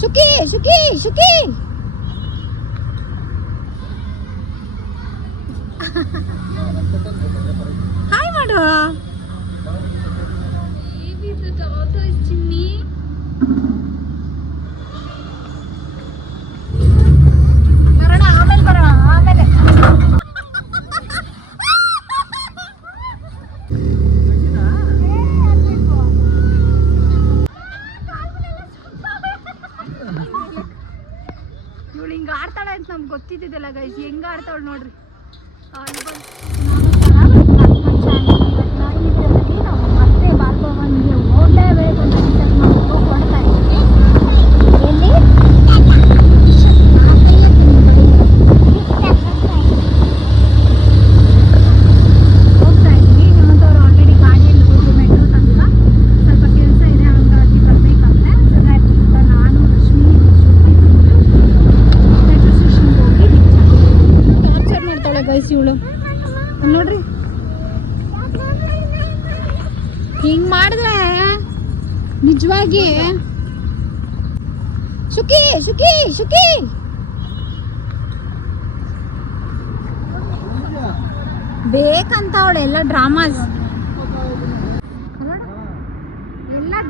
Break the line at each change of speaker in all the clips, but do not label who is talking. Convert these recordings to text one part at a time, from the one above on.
সুকি সুকি সুকি Hi, Madhu. Baby, the daughter is me.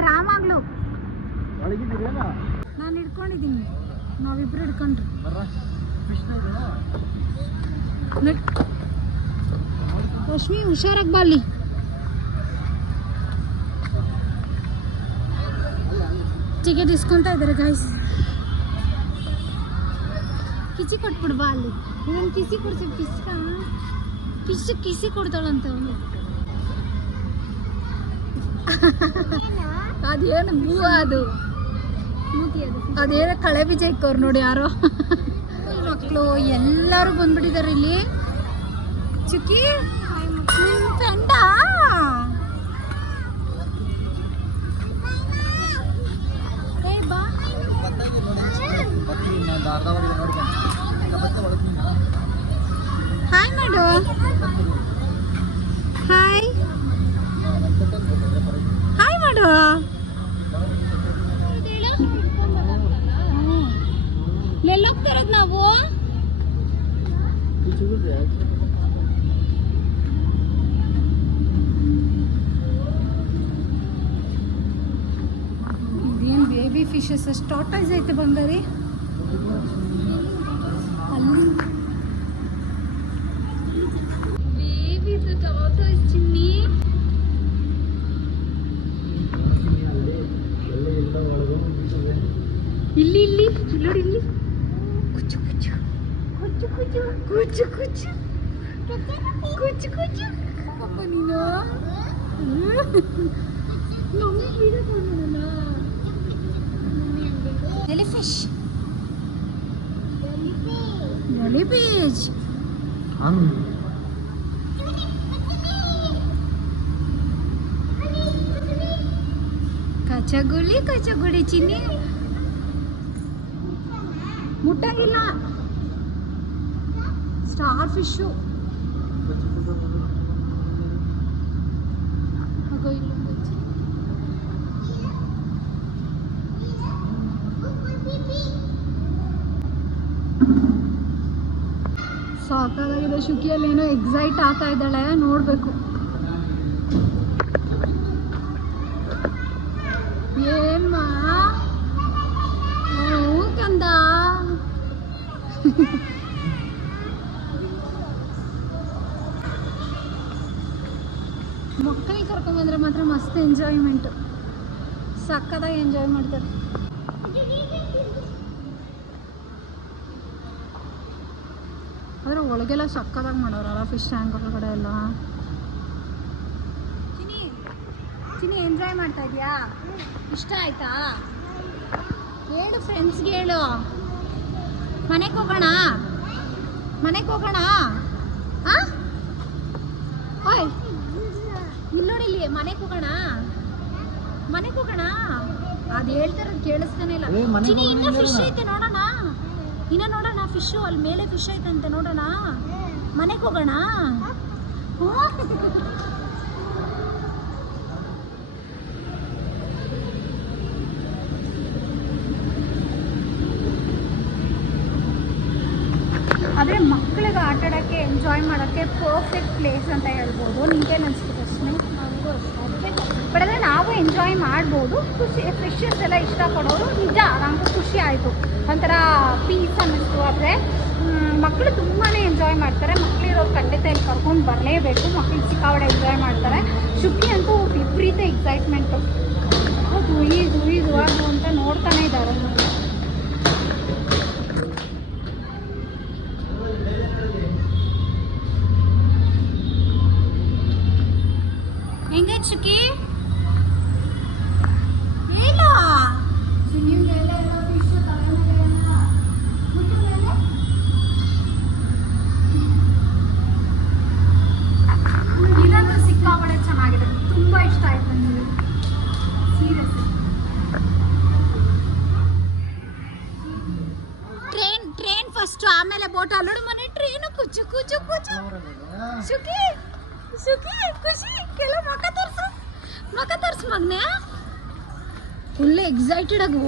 ಡ್ರಾಮಾಗಳು ನಾನು ಹಿಡ್ಕೊಂಡಿದ್ದೀನಿ. ನಾವಿಬ್ರು ಹಿಡ್ಕೊಂಡ್ರಿ. ರಶ್ಮಿ ಹುಷಾರಾಗಿ ಬಾ ಅಲ್ಲಿ. ಟಿಕೆಟ್ ಇಸ್ಕೊಂತ ಇದ್ದಾರೆ ಗಾಯ್ಸ್ ಕಿಸಿ ಕೊಟ್ಬಿಡು ಬಾ ಅಲ್ಲಿ. ಕಿಸಿ ಕೊಡ್ಸಿ ಕಿಸ್ಕ? ಕಿಸಿ ಕಿಸಿ ಕೊಡ್ತಾಳಂತ ಅವನು. ಅದೇನು ಭೂ ಅದು. ಅದೇನೋ ಕಳೆ ಬೀಜ ಇಕ್ಕವ್ರು ನೋಡಿ ಯಾರೋ. ಮಕ್ಕಳು ಎಲ್ಲರೂ ಬಂದ್ಬಿಟ್ಟಿದ್ದಾರೆ ಇಲ್ಲಿ. ಚುಕ್ಕಿ ನಿನ್ ಫ್ರೆಂಡಾ ಏ ಬಾ ಹಾಯ್ ಮಾಡು ಹಾಯ್ ಹಾಯ್ ಮಾಡು ಎಲ್ಲೋಗ್ತಿರೋದು ನಾವು ಇದೇನು ಬೇಬಿ ಫಿಶಸ್ ಟಾಟಾಯ್ಸ್ ಐತೆ ಬಂಗಾರಿ. ಇಲ್ಲಿ ಇಲ್ಲಿ ನೋಡಿ ಇಲ್ಲಿ. ಕುಚ್ಚು ಕುಚ್ಚು. ಕುಚ್ಚು ಕುಚ್ಚು ಕುಚ್ಚು ಕುಚ್ಚು. ಕುಚ್ಚು ಕುಚ್ಚು. fish? Jellyfish. Beach. Hungry. কাঁচাগুলি কাঁচাগুলি chini. ಮುಟ್ಟಂಗಿಲ್ಲ ಸ್ಟಾರ್ Starfish. ಹಾಗೋ ಇಲ್ಲೊಂದು ಸಾಕಾಗಿದೆ. ಶುಕಿಯಲ್ಲಿ ಏನೋ ಎಕ್ಸೈಟ್ ಆಗ್ತಾ ಇದ್ದಾಳೆ. ನೋಡ್ಬೇಕು. ಏನ್ಮಾ? ಮಕ್ಕಳಿಗೆ ಕರ್ಕೊಂಬಂದ್ರೆ ಮಾತ್ರ ಮಸ್ತ್ ಎಂಜಾಯ್ಮೆಂಟ್ ಸಕ್ಕದಾಗಿ ಎಂಜಾಯ್ ಮಾಡ್ತಾರೆ. ಒಳಗೆಲ್ಲ ಸಕ್ಕದಾಗಿ ಮಾಡೋರಲ್ಲ ಫಿಶ್ ಟ್ಯಾಂಕ್ ಒಳಗಡೆ ಎಲ್ಲ. ಚಿನಿ ಚಿನಿ ಎಂಜಾಯ್ ಮಾಡ್ತಾ ಇದೀಯಾ? ಇಷ್ಟ ಆಯ್ತಾ? ಹೇಳು ಫ್ರೆಂಡ್ಸ್ಗೆ ಹೇಳು. ಮನೆಗೆ ಹೋಗೋಣ? ಮನೆಗೆ ಹೋಗೋಣ? ಓಯ್ ಇಲ್ಲಿ ನೋಡಿ ಇಲ್ಲಿ ಮನೆಗೆ ಹೋಗೋಣ? ಮನೆಗೆ ಹೋಗೋಣ? ಅದು ಹೇಳ್ತಾರ ಕೇಳಿಸ್ತಾನೆ ಇಲ್ಲ.
ಇನ್ನೂ
ಚಿನಿ ಇನ್ನ ಫಿಶ್. ಐತೆ ನೋಡೋಣ? ಇನ್ನು ನೋಡೋಣ ಫಿಶು ಅಲ್ಲಿ ಮೇಲೆ ಫಿಶ್ ಐತಂತೆ ನೋಡೋಣ. ಮನೆಗೆ ಹೋಗೋಣ? ಆದರೆ ಮಕ್ಕಳಿಗೆ ಆಟ ಎಂಜಾಯ್ ಮಾಡೋಕ್ಕೆ ಪರ್ಫೆಕ್ಟ್ ಪ್ಲೇಸ್ ಅಂತ ಹೇಳ್ಬೋದು. ನಿಮಗೇನು ಅನಿಸುತ್ತೆ ಅಷ್ಟೇ. ಬಟ್ ಅಂದರೆ ನಾವು ಎಂಜಾಯ್ ಮಾಡ್ಬೋದು. ಖುಷಿ ಫಿಶಸ್ ಎಲ್ಲ ಇಷ್ಟಪಡೋರು ನಿಜ ನಮಗೂ ಖುಷಿ ಆಯಿತು. ಒಂಥರ ಪೀಸ್ ಅನ್ನಿಸ್ತು ಆದರೆ ಮಕ್ಕಳು ತುಂಬಾ ಎಂಜಾಯ್ ಮಾಡ್ತಾರೆ. ಮಕ್ಕಳಿರೋರು ಖಂಡಿತ ಇಲ್ಲಿ ಕರ್ಕೊಂಡು ಬರಲೇಬೇಕು. ಮಕ್ಕಳು ಸಿಕ್ಕಾವಡೆ ಎಂಜಾಯ್ ಮಾಡ್ತಾರೆ. ಶುಕಿ ಅಂತೂ ವಿಪರೀತ ಎಕ್ಸೈಟ್ಮೆಂಟು ದುಯ್ದು ದುಯ್ದು ಅದು ಅಂತ ನೋಡ್ತಾನೆ ಇದ್ದಾರೆ.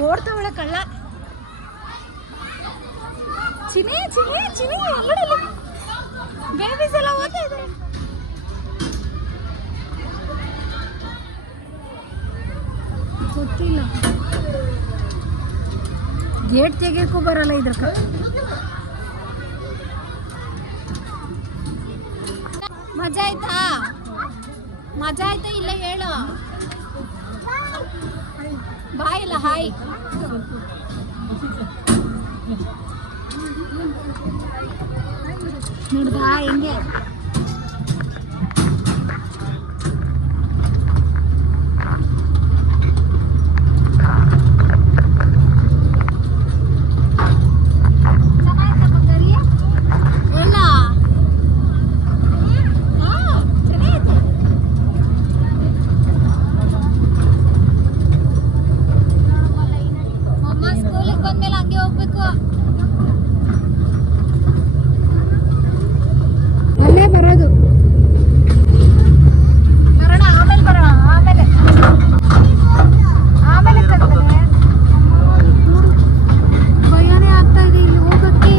ಓಡ್ತಾವಳೆ ಕಳ್ಳ. ಚಿನಿ ಚಿನಿ ಚಿನಿ ಎಲ್ಲಡಲ್ಲ ಬೇಬೀಸ್ ಎಲ್ಲ ಓದ್ತಾ ಇದೆ ಗೊತ್ತಿಲ್ಲ. ಗೇಟ್ ತೆಗಿಯಕ್ಕೂ ಬರಲ್ಲ ಇದ್ರಕ ಮಜಾ ಆಯ್ತಾ? ಮಜಾ ಆಯ್ತಾ ಇಲ್ಲ ಹೇಳು? ಬಾಯ್ ಇಲ್ಲ ಹಾಯ್. ನೋಡ್ದಾ ಹೆಂಗೆ ಚೆನ್ನಾಯ್ತಾ ಬಂಗಾರಿ? ಇಲ್ಲ ಹಾ, ಚೆನ್ನಾಗೈತೆ. ಅಮ್ಮ ಸ್ಕೂಲಿಗೆ ಬಂದ್ಮೇಲೆ ಹಂಗೆ ಹೋಗ್ಬೇಕು ಅಲ್ಲೇ ಬರೋದು ಬರೋಣ ಆಮೇಲೆ ಬರೋಣ ಆಮೇಲೆ ಆಮೇಲೆ ಕರ್ತಾರೆ ಭಯನೇ ಆಗ್ತಾ ಇದೆ ಇಲ್ಲಿ ಹೋಗಕ್ಕೆ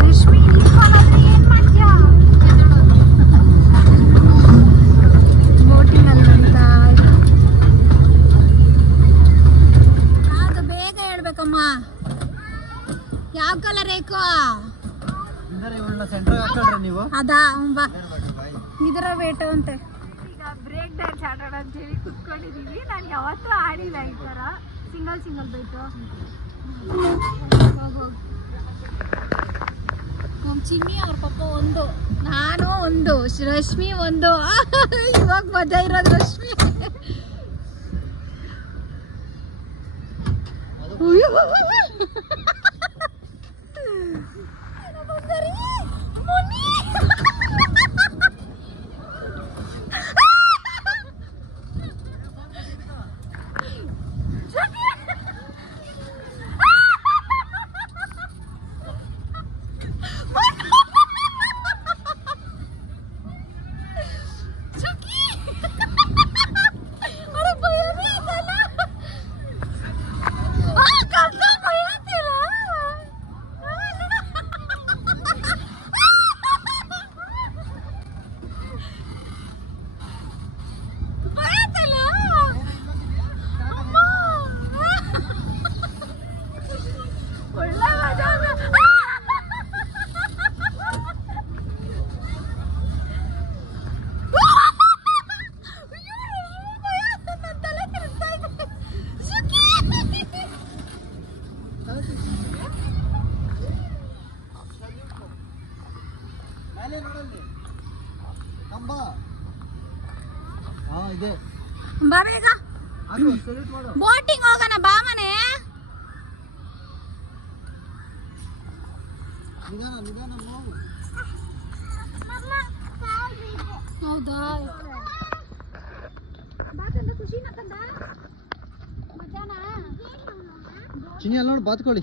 ರಶ್ಮಿ ನಿಂತ್ಕೊಳ್ಳೋದ್ರೆ ಏನ್ ಮಾಡ್ತೀಯಾ ಬೋಟಿಂಗ್ ಅಲ್ಲಿ ಅಂತ ಅದು ಬೇಗ ಹೇಳ್ಬೇಕಮ್ಮ ಯಾವ ಕಲರ್ ಏಕೋ
ಸೆಂಟ್ರ್ ಹಾಕೊಂಡ್ರೆ ನೀವು
ಬಾ. ಇದರ ವೇಟ್ ಅಂತೆ. ಈಗ ಬ್ರೇಕ್ ಡ್ಯಾನ್ಸ್ ಆಡೋಣ ಅಂತ ಹೇಳಿ ಕುತ್ಕೊಂಡಿದೀವಿ. ನಾನು ಯಾವತ್ತೂ ಆಡಿಲ್ಲ ಈ ಥರ ಸಿಂಗಲ್ ಸಿಂಗಲ್ ಬೈಟು ನಮ್ಮ ಚಿಮ್ಮಿ ಅವ್ರ ಪಪ್ಪ ಒಂದು ನಾನು ಒಂದು ರಶ್ಮಿ ಒಂದು. ಇವಾಗ ಮಜಾ ಇರೋದು ರಶ್ಮಿ ಉಯ್ಯು. ಏನೋ ಬಂಗಾರಿ, ಮುನಿ. ಚುಕ್ಕಿ. ಅರೆ ಭಯನೇ ಆಗಲ್ಲ. ಆ, ಕಳ್ದ ಭಯ ಆಗ್ತಿಲ್ಲ. ಆ, ನೋಡು. ಭಯ ಆಗ್ತಿಲ್ಲ. ಅಮ್ಮ. ಒಳ್ಳೆ ಮಜಾ ಇದೆ. ಆ!
ಮೇಲೆ ನೋಡಲ್ಲಿ. ಕಂಬ. ಹಾ ಇದೆ.
ಬಾ ಬೇಗ.
ಹಾಕು ಸೆಲ್ಯೂಟ್
ಬೋಟಿಂಗ್ ಹೋಗೋಣ ಬಾ ಮನೆ. ಹೌದಾ ಕಂದ ಮಜಾನಾ
ಚಿನಿ ಅಲ್ಲಿ ನೋಡಿ ಬಾತ್ಕೊಳ್ಳಿ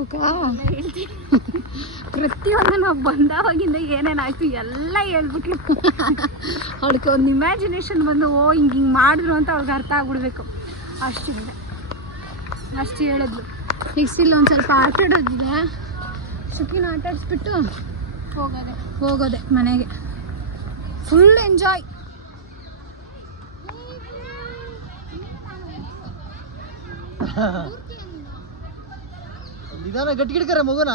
ದೀಪಕ ಪ್ರತಿಯೊಂದು ನಾವು ಬಂದಾವಾಗಿಂದ ಏನೇನಾಯ್ತು ಎಲ್ಲ ಹೇಳ್ಬಿಟ್ಲು. ಅವಳಿಗೆ ಒಂದು ಇಮ್ಯಾಜಿನೇಷನ್ ಬಂದು ಓ ಹಿಂಗೆ ಹಿಂಗೆ ಮಾಡಿದ್ರು ಅಂತ ಅವ್ಳಿಗೆ ಅರ್ಥ ಆಗ್ಬಿಡ್ಬೇಕು. ಅಷ್ಟು ಹೇಳಿದೆ ಅಷ್ಟು ಹೇಳಿದ್ಲು. ನೆಕ್ಸ್ಟ್ ಇಲ್ಲಿ ಒಂದು ಸ್ವಲ್ಪ ಆಟ ಆಡೋದಿದೆ ಸುಖಿನ ಆಟ ಆಡಿಸ್ಬಿಟ್ಟು ಹೋಗೋದೆ. ಹೋಗೋದೆ ಮನೆಗೆ. ಫುಲ್ ಎಂಜಾಯ್
ನಿಧಾನ ಗಟ್ಟಿ ಗಿಡ್ಕರೆ ಮಗುನ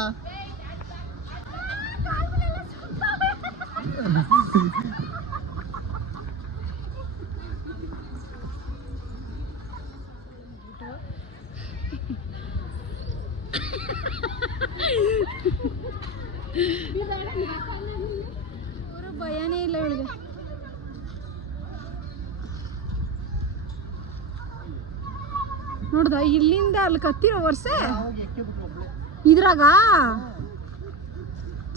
ಅವರು ಭಯನೇ ಇಲ್ಲ ಇವಳಿಗೆ ನೋಡ್ದ ಇಲ್ಲಿಂದ ಅಲ್ಲಿ ಕತ್ತಿರೋ ವರ್ಷ? ಇದ್ರಾಗ?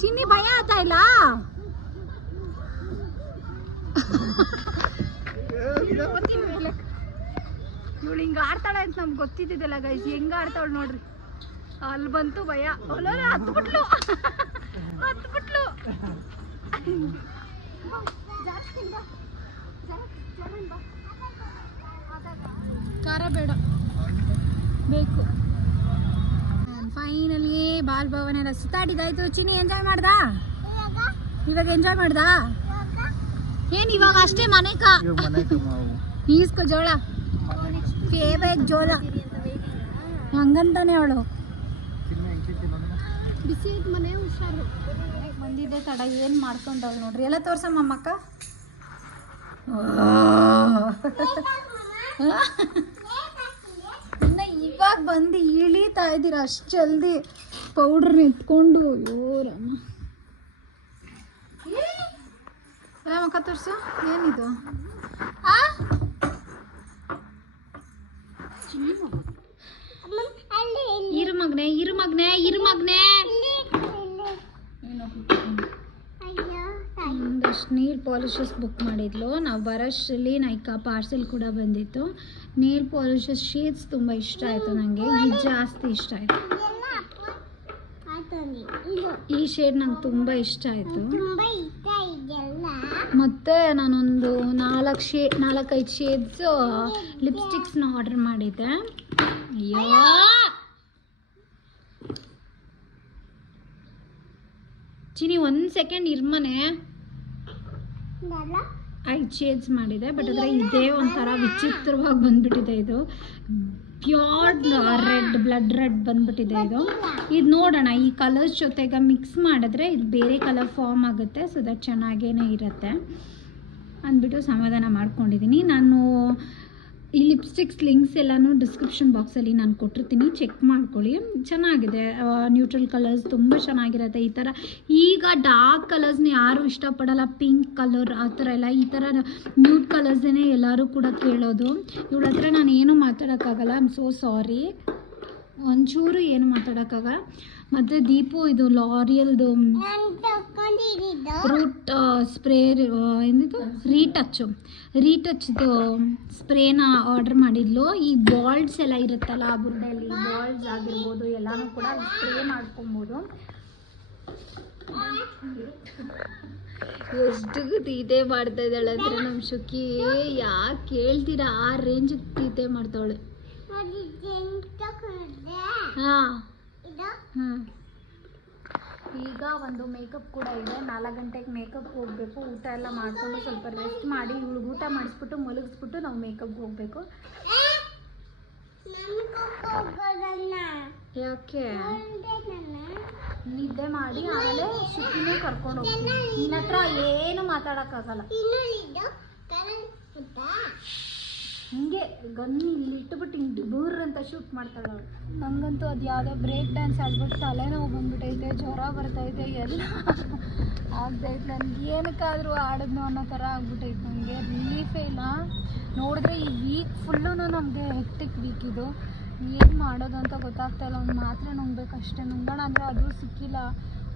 ಚಿನ್ನಿ ಭಯ ಆತಾ ಇಲ್ಲ? ಇವಳು ಹಿಂಗ ಆಡ್ತಾಳೆ ಅಂತ ನಮ್ಗೆ ಗೊತ್ತಿದ್ದಿದ್ದಿಲ್ಲ ಗೈಸ್ ಹೆಂಗ ಆಡ್ತಾಳ ನೋಡ್ರಿ. ಅಲ್ಲಿ ಬಂತು ಭಯ ಅಲ್ಲೋರೆ ಹತ್ಬಿಟ್ಲು. ಹತ್ಬಿಟ್ಲು. ಖಾರ ಬೇಡ. ಬೇಕು. ಫೈನಲಿ ಬಾಲ್ ಭವನ ಎಲ್ಲ ಸುತ್ತಾಡಿದಾಯ್ತು. ಚಿನಿ ಎಂಜಾಯ್ ಮಾಡ್ದಾ? ಇವಾಗ? ಎಂಜಾಯ್ ಮಾಡ್ದಾ? ಏನ್ ಇವಾಗ ಅಷ್ಟೇ ಮನೆಕ
ಕಾಸ್ಕೋ
ಈಸ್ಕೊ ಜೋಳ. ಫೇವ್ರೇಟ್ ಜೋಳ. ಹಂಗಂತಾನೆ ಅವಳು.
ಚಿನ್ನ ಹೆಂಗೆ ಮಗನ
ಬಿಸಿ ಮನೆ ಹುಷಾರು. ಬಂದಿದ್ದೆ ತಡ ಏನು ಮಾಡ್ಕೊಂಡವಳು ನೋಡ್ರಿ. ಎಲ್ಲ ತೋರ್ಸಮ್ಮ ಮಕ್ಕ ಇವಾಗ ಬಂದು ಇಳಿತಾ ಇದ್ದೀರ ಅಷ್ಟು ಜಲ್ದಿ ಪೌಡ್ರ್ ನಿಂತ್ಕೊಂಡು ಎಲ್ಲ ಮಕ್ಕ ತೋರ್ಸು. ಏನಿದು? ಆ? ಇರು ಮಗ್ನೆ ಇರು ಮಗ್ನೆ ಇರು ಮಗ್ನೆ. ಒಂದಷ್ಟು ನೀಲ್ ಪಾಲಿಶಸ್ ಬುಕ್ ಮಾಡಿದ್ಲು. ನಾವು ಬರೋಷ್ಟರಲ್ಲಿ ನೈಕಾ ಪಾರ್ಸೆಲ್ ಕೂಡ ಬಂದಿತ್ತು. ನೀಲ್ ಪಾಲಿಶಸ್ ಶೀಟ್ಸ್ ತುಂಬ ಇಷ್ಟ ಆಯಿತು ನನಗೆ ಇದು ಜಾಸ್ತಿ ಇಷ್ಟ ಆಯಿತು. ಈ ಶೇಡ್ ನಂಗೆ ತುಂಬ ಇಷ್ಟ ಆಯಿತು. ಮತ್ತೆ ನಾನೊಂದು ನಾಲ್ಕು ಶೇ, ನಾಲ್ಕೈದು ಶೇಡ್ಸ್ ಲಿಪ್ಸ್ಟಿಕ್ಸ್ನ ಆರ್ಡರ್ ಮಾಡಿದ್ದೆ. ಅಯ್ಯೋ! ಚಿನಿ ಒಂದು ಸೆಕೆಂಡ್ ಇರ್ಮನೆ ಐದು ಶೇಡ್ಸ್ ಮಾಡಿದೆ ಬಟ್ ಆದರೆ ಇದೇ ಒಂಥರ ವಿಚಿತ್ರವಾಗಿ ಬಂದ್ಬಿಟ್ಟಿದೆ ಇದು. ಪ್ಯೂರ್ ರೆಡ್ ಬ್ಲಡ್ ರೆಡ್ ಬಂದ್ಬಿಟ್ಟಿದೆ ಇದು. ಇದು ನೋಡೋಣ ಈ ಕಲರ್ಸ್ ಜೊತೆಗೆ ಮಿಕ್ಸ್ ಮಾಡಿದ್ರೆ ಇದು ಬೇರೆ ಕಲರ್ ಫಾರ್ಮ್ ಆಗುತ್ತೆ ಸೊ ದಟ್ ಚೆನ್ನಾಗೇ ಇರುತ್ತೆ. ಅಂದ್ಬಿಟ್ಟು ಸಮಾಧಾನ ಮಾಡ್ಕೊಂಡಿದ್ದೀನಿ ನಾನು ಈ ಲಿಪ್ಸ್ಟಿಕ್ಸ್ ಲಿಂಕ್ಸ್ ಎಲ್ಲನೂ ಡಿಸ್ಕ್ರಿಪ್ಷನ್ ಬಾಕ್ಸಲ್ಲಿ ನಾನು ಕೊಟ್ಟಿರ್ತೀನಿ. ಚೆಕ್ ಮಾಡ್ಕೊಳ್ಳಿ. ಚೆನ್ನಾಗಿದೆ. ನ್ಯೂಟ್ರಲ್ ಕಲರ್ಸ್ ತುಂಬ ಚೆನ್ನಾಗಿರುತ್ತೆ. ಈ ಥರ ಈಗ ಡಾರ್ಕ್ ಕಲರ್ಸ್ನ ಯಾರೂ ಇಷ್ಟಪಡಲ್ಲ. ಪಿಂಕ್ ಕಲರ್ ಆ ಥರ ಎಲ್ಲ. ಈ ಥರ ನ್ಯೂಟ್ ಕಲರ್ಸೇ ಎಲ್ಲರೂ ಕೂಡ ಕೇಳೋದು. ಇವಳ ಹತ್ರ ನಾನು ಏನು ಮಾತಾಡೋಕ್ಕಾಗಲ್ಲ. ಐ ಆಮ್ ಸೋ ಸಾರಿ ಒಂಚೂರು ಏನು ಮಾತಾಡೋಕ್ಕಾಗಲ್ಲ. ಮತ್ತು ದೀಪು ಇದು ಲಾರಿಯಲ್ದು ರೂಟ್ ಸ್ಪ್ರೇ ಏನಿದು ರೀಟಚ್. ರೀಟಚ್ದು ಸ್ಪ್ರೇನ ಆರ್ಡರ್ ಮಾಡಿದ್ಲು. ಈ ಬಾಲ್ಡ್ಸ್ ಎಲ್ಲ ಇರುತ್ತಲ್ಲ ಆ ಬುರ್ಡಲ್ಲಿ ಬಾಲ್ಡ್ಸ್ ಆಗಿರ್ಬೋದು ಎಲ್ಲನೂ ಕೂಡ ಸ್ಪ್ರೇ ಮಾಡ್ಕೊಬೋದು. ಎಷ್ಟು ತೀತೆ ಮಾಡ್ತಾ ಇದ್ದಾಳೆ ಅಂದ್ರೆ ನಮ್ಮ ಶುಕಿ ಯಾಕೆ ಕೇಳ್ತೀರಾ? ಆ ರೇಂಜಿಗೆ ತೀತೆ ಮಾಡ್ತಾವಳೆ. ಹಾಂ. ಈಗ ಒಂದು ಮೇಕಪ್ ಕೂಡ ಇದೆ. ನಾಲ್ಕು ಗಂಟೆಗೆ ಮೇಕಪ್ ಹೋಗಬೇಕು. ಊಟ ಎಲ್ಲ ಮಾಡಿಕೊಂಡು ಸ್ವಲ್ಪ ರೆಸ್ಟ್ ಮಾಡಿ ಇವಳು ಊಟ ಮಾಡಿಸ್ಬಿಟ್ಟು ಮಲಗಿಸ್ಬಿಟ್ಟು ನಾವು ಮೇಕಪ್ಗೆ ಹೋಗಬೇಕು. ಯಾಕೆ? ನಿದ್ದೆ ಮಾಡಿ ಆಮೇಲೆ ಸುತ್ತಿನೂ ಕರ್ಕೊಂಡು ಹೋಗ್ತೀನಿ. ನಿನ್ನ ಹತ್ರ ಏನು ಮಾತಾಡೋಕ್ಕಾಗಲ್ಲ. ಗನ್ ಇಲ್ಲಿ ಇಟ್ಬಿಟ್ಟು ಹಿಂಗೆ ಡಿಬೂರ್ ಅಂತ ಶೂಟ್ ಮಾಡ್ತಾಳೆ ಅವಳು. ನಂಗಂತೂ ಅದು ಯಾವುದೋ ಬ್ರೇಕ್ ಡ್ಯಾನ್ಸ್ ಆಗ್ಬಿಟ್ಟು ತಲೆನೋವು ಬಂದ್ಬಿಟ್ಟೈತೆ ಜ್ವರ ಬರ್ತೈತೆ, ಎಲ್ಲ ಆಗ್ತೈತೆ ನನಗೆ ಏನಕ್ಕಾದರೂ ಆಡಿದ್ನು ಅನ್ನೋ ಥರ ಆಗ್ಬಿಟ್ಟೈತೆ ನನಗೆ ರಿಲೀಫೇ ಇಲ್ಲ. ನೋಡಿದ್ರೆ ಈ ವೀಕ್ ಫುಲ್ಲು ನಮಗೆ ಹೆಕ್ಟಿಕ್ ವೀಕ್ ಇದು. ಏನು ಮಾಡೋದು ಅಂತ ಗೊತ್ತಾಗ್ತಾ ಇಲ್ಲ. ಒಂದು ಮಾತ್ರೆ ನುಂಗ್ಬೇಕು ಅಷ್ಟೇ. ನುಂಗೋಣ ಅಂದರೆ ಅದು ಸಿಕ್ಕಿಲ್ಲ.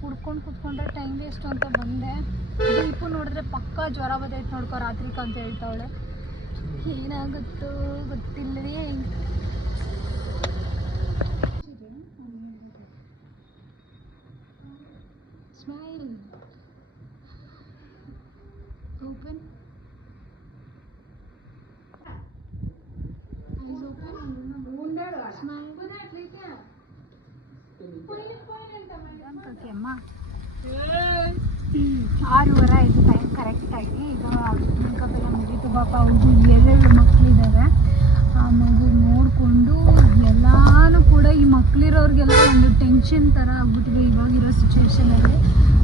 ಹುಡ್ಕೊಂಡು ಕುತ್ಕೊಂಡ್ರೆ ಟೈಮ್ ವೇಸ್ಟು ಅಂತ ಬಂದೆ. ದೀಪು ನೋಡಿದ್ರೆ ಪಕ್ಕ ಜ್ವರ ಬದೈತೆ ನೋಡ್ಕೊ, ರಾತ್ರಿಕ ಅಂತ ಹೇಳ್ತಾವಳೆ. ಏನಾಗುತ್ತೋ ಗೊತ್ತಿಲ್ಲರಿ ಸ್ಮೈಲ್ ಓಪನ್ ಐಸ್ ಓಪನ್ ಅಮ್ಮ ಆರೂವರೆ ಆಯಿತು ಟೈಮ್ ಕರೆಕ್ಟಾಗಿ ಈಗ ಮೇಕಪ್ ಎಲ್ಲ ಮುಗೀತು ಪಾಪ ಅವ್ರಿಗೂ ಎರಡು ಮಕ್ಕಳಿದ್ದಾವೆ ಆ ಮಗು ನೋಡಿಕೊಂಡು ಎಲ್ಲಾನು ಕೂಡ ಈ ಮಕ್ಕಳಿರೋರಿಗೆಲ್ಲ ಒಂದು ಟೆನ್ಷನ್ ಥರ ಆಗ್ಬಿಟ್ಟಿದೆ ಇವಾಗಿರೋ ಸಿಚುವೇಷನಲ್ಲಿ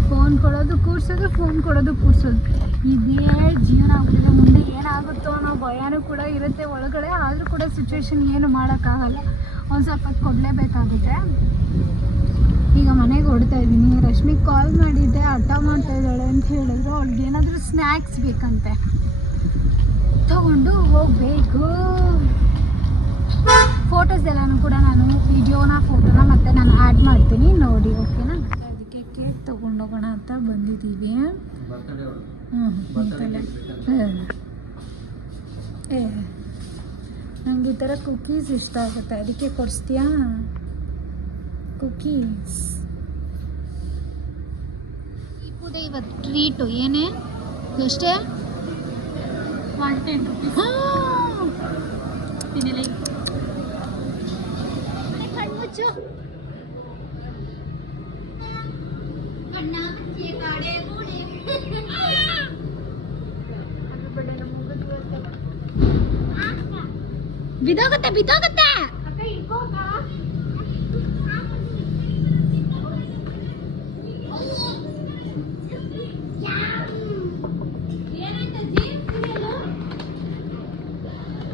ಫೋನ್ ಕೊಡೋದು ಕೂರ್ಸೋದು ಫೋನ್ ಕೊಡೋದು ಕೂರ್ಸೋದು. ಇದೇ ಜೀವನ ಆಗ್ಬಿಟ್ಟಿದೆ. ಮುಂದೆ ಏನಾಗುತ್ತೋ ಅನ್ನೋ ಭಯನೂ ಕೂಡ ಇರುತ್ತೆ. ಒಳಗಡೆ ಆದರೂ ಕೂಡ ಸಿಚುವೇಶನ್ ಏನು ಮಾಡೋಕ್ಕಾಗಲ್ಲ. ಒಂದು ಸ್ವಲ್ಪ ಕೊಡಲೇಬೇಕಾಗುತ್ತೆ. ಈಗ ಮನೆಗೆ ಹೊಡ್ತಾ ಇದ್ದೀನಿ. ರಶ್ಮಿ ಕಾಲ್ ಮಾಡಿದ್ದೆ ಹಠ ಮಾಡ್ತಾ ಇದ್ದಾಳೆ ಅಂತ ಹೇಳಿದ್ರು. ಅವ್ಳಿಗೆ ಏನಾದರೂ ಸ್ನ್ಯಾಕ್ಸ್ ಬೇಕಂತೆ. ತಗೊಂಡು ಹೋಗಬೇಕು. ಫೋಟೋಸ್ ಎಲ್ಲನೂ ಕೂಡ ನಾನು ವಿಡಿಯೋನ ಫೋಟೋನ ಮತ್ತು ನಾನು ಆ್ಯಡ್ ಮಾಡ್ತೀನಿ. ನೋಡಿ ಓಕೆನಾ ಅದಕ್ಕೆ ಕೇಕ್ ತೊಗೊಂಡೋಗೋಣ ಅಂತ ಬಂದಿದ್ದೀವಿ. ಏ ನಂಗೆ ಈ ಥರ ಕುಕೀಸ್ ಇಷ್ಟ ಆಗುತ್ತೆ. ಅದಕ್ಕೆ ಕೊಡಿಸ್ತೀಯಾ? ಕುಕೀಸ್ ಈ ಕೂಡ ಇವತ್ತು ಟ್ರೀಟು ಏನೇ? ಎಷ್ಟೇ?
ಒನ್ ಟೆನ್ ರುಪೀಸ್
ಕಣ್ಮುಚ್ಚು ಬಿದೋಗುತ್ತೆ ಬಿದೋಗುತ್ತೆ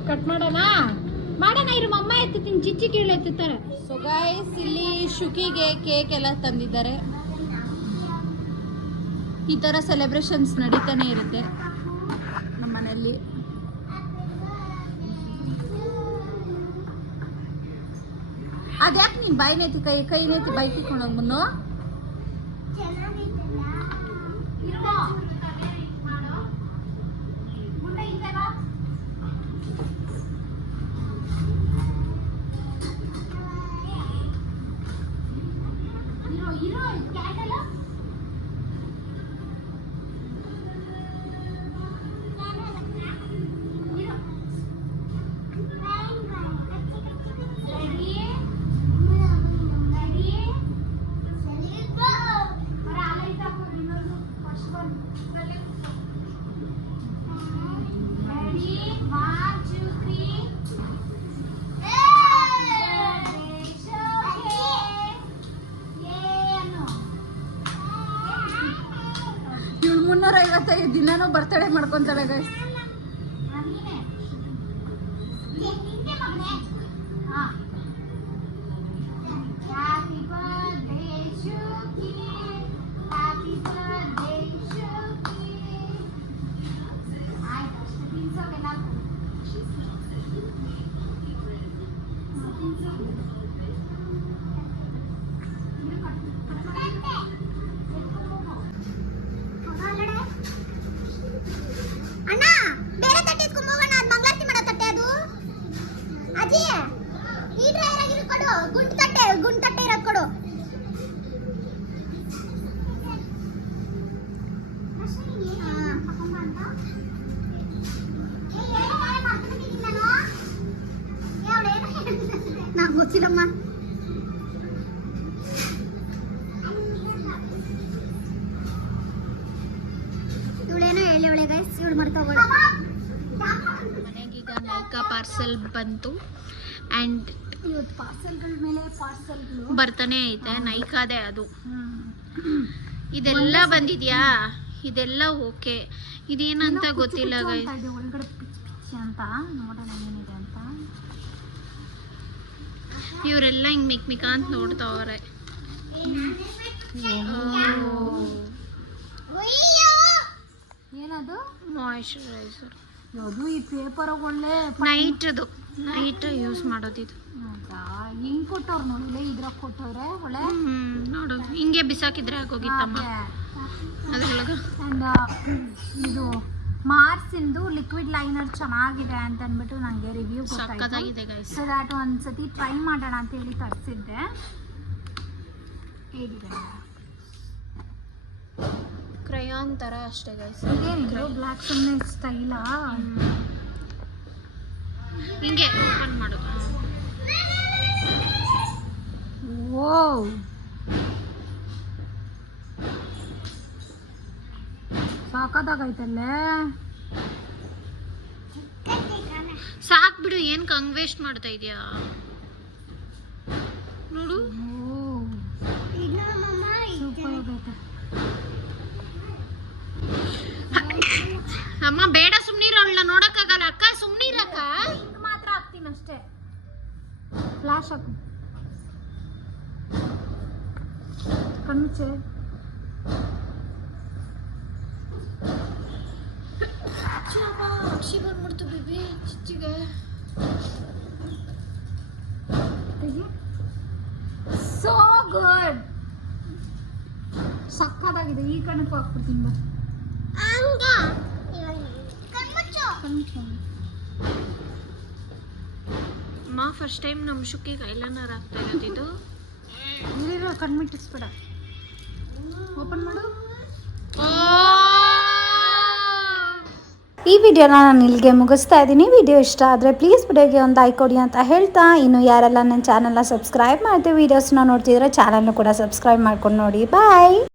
ಕಟ್ ಮಾಡೋಣ. ಮಾಡೋಣ ಇರು ಅಮ್ಮ ಎತ್ತುತ್ತೀನಿ ಚಿಚ್ಚಿ ಕೀಳು ಎತ್ತುತ್ತಾರೆ
ಸೊ ಗೈಸ್ ಇಲ್ಲಿ ಶುಕಿಗೆ ಕೇಕ್ ಎಲ್ಲ ತಂದಿದ್ದಾರೆ. ಈ ಥರ ಸೆಲೆಬ್ರೇಷನ್ಸ್ ನಡೀತಾನೆ ಇರುತ್ತೆ ನಮ್ಮ ಮನೆಯಲ್ಲಿ ಅದ್ಯಾಕೆ ನೀನು ಬಾಯಿ ನೇತಿ ಕೈ ಕೈ ನೇತಿ ಬೈ ತಿಕ್ಕೊಂಡೋಗಿ ಮುನ್ನು ಐವತ್ತೈದು ದಿನನೂ ಬರ್ತಡೇ ಮಾಡ್ಕೊತಾಳೆ ಗೈಸ್
ಅಜ್ಜಿ ಈ ಡ್ರೈವರ್ ಆಗಿರೋ ಕೊಡು ಗುಂಟು ತಟ್ಟೆ ಗುಂಟು ತಟ್ಟೆ ಇರೋದು ಕೊಡು ನಂಗೆ
ಪಾರ್ಸೆಲ್ ಬಂತು. ಆ್ಯಂಡ್
ಇವತ್ತು ಪಾರ್ಸೆಲ್ಗಳ ಮೇಲೆ ಪಾರ್ಸೆಲ್ಗಳು
ಬರ್ತಾನೆ ಐತೆ ನೈಕಾದೆ ಅದು. ಇದೆಲ್ಲ ಬಂದಿದ್ಯಾ? ಇದೆಲ್ಲ ಓಕೆ. ಇದೇನಂತ ಗೊತ್ತಿಲ್ಲ ಗೈಸ್
ಒಳಗಡೆ ಪಿಚ್ ಪಿಚ್ ಅಂತ. ನೋಡೋಣ ಏನಿದೆ ಅಂತ.
ಇವರೆಲ್ಲ ಹಿಂಗ್ ಮಿಕ್ ಮಿಕ ಅಂತ ನೋಡ್ತಾವ್ರೆ.
ಏನದು?
ಮಾಯಿಶ್ಚರೈಸರ್
ಅದು ಈ ಪೇಪರ್ ಒಳ್ಳೆ
ನೈಟ್ದು ನೈಟ್ ಯೂಸ್ ಮಾಡೋದಿದು
ಹಿಂಗ್ ಕೊಟ್ಟವ್ರು ನೋಡಿಲ್ಲ ಇದ್ರಾಗ ಕೊಟ್ಟವ್ರೆ? ಒಳ್ಳೆ?
ನೋಡು. ಹಿಂಗೆ ಬಿಸಾಕಿದ್ರೆ ಆಗೋಗಿತ್ತಮ್ಮ. ಅದ್ರೊಳಗ
ಆ್ಯಂಡ್ ಇದು ಮಾರ್ಸಿಂದು ಲಿಕ್ವಿಡ್ ಲೈನರ್ ಚೆನ್ನಾಗಿದೆ ಅಂತ ಅಂದ್ಬಿಟ್ಟು ನನಗೆ ರಿವ್ಯೂ
ಗೈಸ್
ಸೊ ದ್ಯಾಟ್ ಒಂದ್ಸತಿ ಟ್ರೈ ಮಾಡೋಣ ಅಂತ ಹೇಳಿ ತರಿಸಿದ್ದೆ. ಹೇಗಿದೆ?
ಕ್ರಯಾನ್ ತರ ಅಷ್ಟೇ ಗೈಸ್
ಬ್ಲಾಕ್ ಬ್ಲ್ಯಾಕ್ ಸುಮ್ಮನೆ ಸ್ಟೈಲಾ
ಹಿಂಗೆ ಓಪನ್ ಮಾಡೋದು
ಓ ಸಾಕಾಗೈತಲ್ಲೇ
ಸಾಕ್ ಬಿಡು ಏನ್ ಕಂಗ್ ವೇಸ್ಟ್ ಮಾಡ್ತಾ ಇದೀಯಾ? ನೋಡು
ಓ ಸೂಪರ್ ಆಗೈತೆ
ಅಮ್ಮ ಬೇಡ ಸುಮ್ನೀರು ಅವಳನ್ನ ನೋಡಕ್ಕಾಗಲ್ಲ. ಅಕ್ಕ ಸುಮ್ನಿರಕ್ಕ
ಹಿಂಗ್ ಮಾತ್ರ ಹಾಕ್ತೀನಿ ಅಷ್ಟೇ. ಫ್ಲಾಶ್ ಹಾಕು. ಕಣ್ಮುಚ್ಚೆ.
ಅಕ್ಷಿ ಬಂದ್ಬಿಡ್ತು ಬಿಬಿ ಚಿಚ್ಚಿಗೆ.
ಸೋ ಗುಡ್ ಸಕ್ಕತ್ತಾಗಿದೆ. ಈ ಕಣಕ್ಕೂ ಹಾಕ್ಬಿಡ್ತೀನಿ ಬಾ.
ಅಮ್ಮ ಫಸ್ಟ್ ಟೈಮ್ ನಮ್ಮ ಶುಕ್ಕಿಗೆ ಐಲೈನರ್ ಆಗ್ತಾ ಇರೋದಿದು
ಇಲ್ಲಿರೋ ಕಣ್ಮಿಟ್ಟಿಸ್ಬೇಡ ಓಪನ್ ಮಾಡು
ಈ ವಿಡಿಯೋನ ನಾನು ಇಲ್ಲಿಗೆ ಮುಗಿಸ್ತಾ ಇದ್ದೀನಿ ವಿಡಿಯೋ ಇಷ್ಟ ಆದರೆ ಪ್ಲೀಸ್ ವಿಡಿಯೋಗೆ ಒಂದು ಲೈಕ್ ಕೊಡಿ ಅಂತ ಹೇಳ್ತಾ. ಇನ್ನು ಯಾರೆಲ್ಲ ನನ್ನ ಚಾನಲ್ನ ಸಬ್ಸ್ಕ್ರೈಬ್ ಮಾಡ್ತೀವಿ ವೀಡಿಯೋಸ್ನ ನೋಡ್ತಿದ್ರೆ ಚಾನಲ್ನು ಕೂಡ ಸಬ್ಸ್ಕ್ರೈಬ್ ಮಾಡ್ಕೊಂಡು ನೋಡಿ. ಬಾಯ್